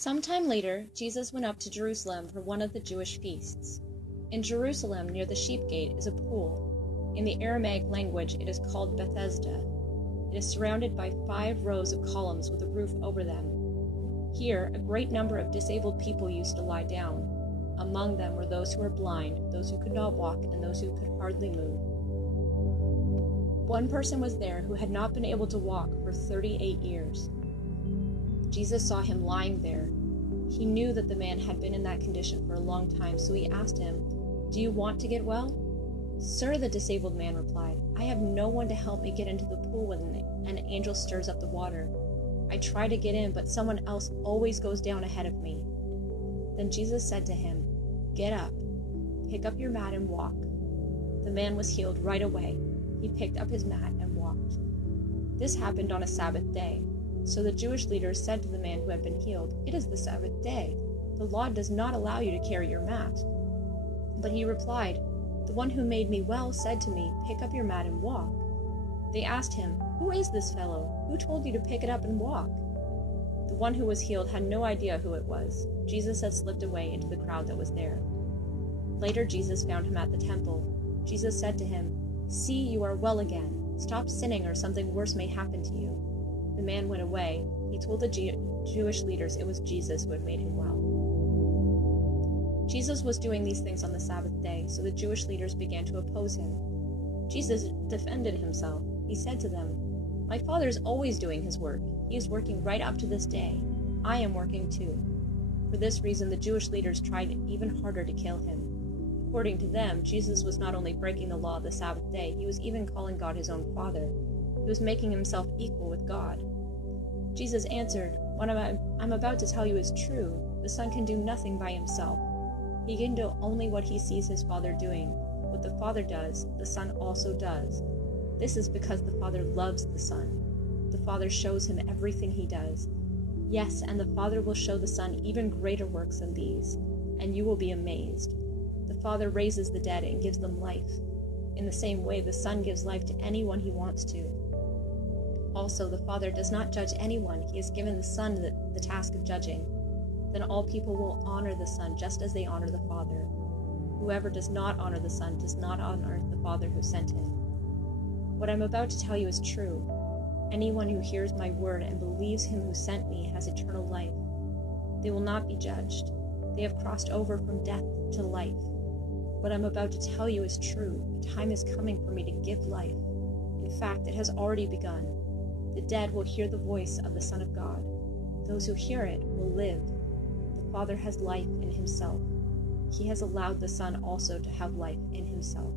Sometime later, Jesus went up to Jerusalem for one of the Jewish feasts. In Jerusalem, near the sheep gate, is a pool. In the Aramaic language, it is called Bethesda. It is surrounded by 5 rows of columns with a roof over them. Here, a great number of disabled people used to lie down. Among them were those who were blind, those who could not walk, and those who could hardly move. One person was there who had not been able to walk for 38 years. Jesus saw him lying there. He knew that the man had been in that condition for a long time, so he asked him, "Do you want to get well?" "Sir," the disabled man replied, "I have no one to help me get into the pool when an angel stirs up the water. I try to get in, but someone else always goes down ahead of me." Then Jesus said to him, "Get up, pick up your mat and walk." The man was healed right away. He picked up his mat and walked. This happened on a Sabbath day. So the Jewish leaders said to the man who had been healed, "It is the Sabbath day. The law does not allow you to carry your mat." But he replied, "The one who made me well said to me, 'Pick up your mat and walk.'" They asked him, "Who is this fellow? Who told you to pick it up and walk?" The one who was healed had no idea who it was. Jesus had slipped away into the crowd that was there. Later, Jesus found him at the temple. Jesus said to him, "See, you are well again. Stop sinning or something worse may happen to you." The man went away. He told the Jewish leaders it was Jesus who had made him well. Jesus was doing these things on the Sabbath day, so the Jewish leaders began to oppose him. Jesus defended himself. He said to them, "My Father is always doing his work. He is working right up to this day. I am working too." For this reason, the Jewish leaders tried even harder to kill him. According to them, Jesus was not only breaking the law of the Sabbath day, he was even calling God his own Father. He was making himself equal with God. Jesus answered, "What I'm about to tell you is true. The Son can do nothing by himself. He can do only what he sees his Father doing. What the Father does, the Son also does. This is because the Father loves the Son. The Father shows him everything he does. Yes, and the Father will show the Son even greater works than these, and you will be amazed. The Father raises the dead and gives them life. In the same way, the Son gives life to anyone he wants to. Also, the Father does not judge anyone. He has given the Son the task of judging. Then all people will honor the Son just as they honor the Father. Whoever does not honor the Son does not honor the Father who sent him. What I'm about to tell you is true. Anyone who hears my word and believes him who sent me has eternal life. They will not be judged. They have crossed over from death to life. What I'm about to tell you is true. A time is coming for me to give life. In fact, it has already begun. The dead will hear the voice of the Son of God. Those who hear it will live. The Father has life in himself. He has allowed the Son also to have life in himself.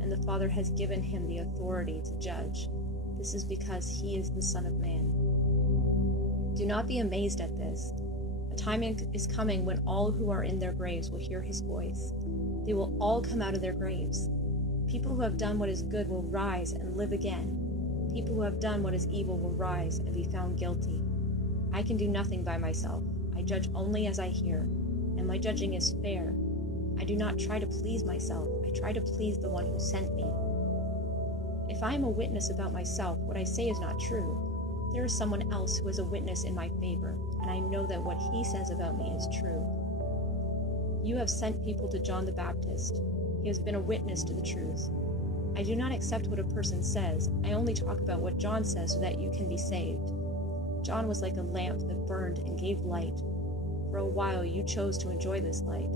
And the Father has given him the authority to judge. This is because he is the Son of Man. Do not be amazed at this. A time is coming when all who are in their graves will hear his voice. They will all come out of their graves. People who have done what is good will rise and live again. People who have done what is evil will rise and be found guilty. I can do nothing by myself. I judge only as I hear, and my judging is fair. I do not try to please myself. I try to please the one who sent me. If I am a witness about myself, what I say is not true. There is someone else who is a witness in my favor, and I know that what he says about me is true. You have sent people to John the Baptist. He has been a witness to the truth. I do not accept what a person says. I only talk about what John says so that you can be saved. John was like a lamp that burned and gave light. For a while you chose to enjoy this light.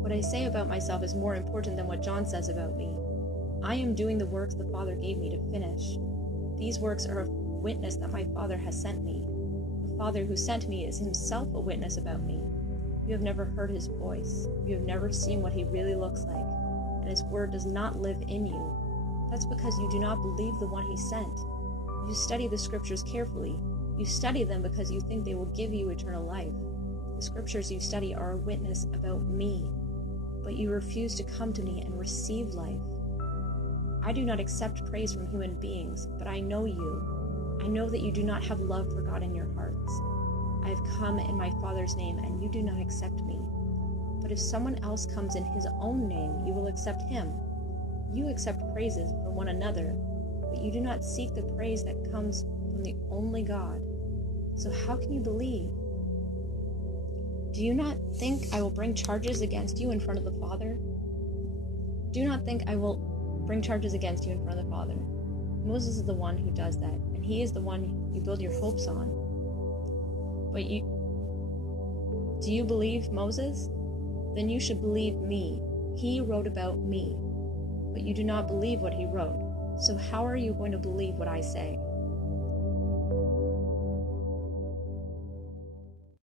What I say about myself is more important than what John says about me. I am doing the works the Father gave me to finish. These works are a witness that my Father has sent me. The Father who sent me is himself a witness about me. You have never heard his voice. You have never seen what he really looks like. And his word does not live in you. That's because you do not believe the one he sent. You study the scriptures carefully. You study them because you think they will give you eternal life. The scriptures you study are a witness about me. But you refuse to come to me and receive life. I do not accept praise from human beings, but I know you. I know that you do not have love for God in your hearts. I have come in my Father's name, and you do not accept me. But if someone else comes in his own name, you will accept him. You accept praises from one another, but you do not seek the praise that comes from the only God. So how can you believe? Do you not think I will bring charges against you in front of the Father? Do not think I will bring charges against you in front of the Father. Moses is the one who does that, and he is the one you build your hopes on. But do you believe Moses? Then you should believe me. He wrote about me. But you do not believe what he wrote. So how are you going to believe what I say?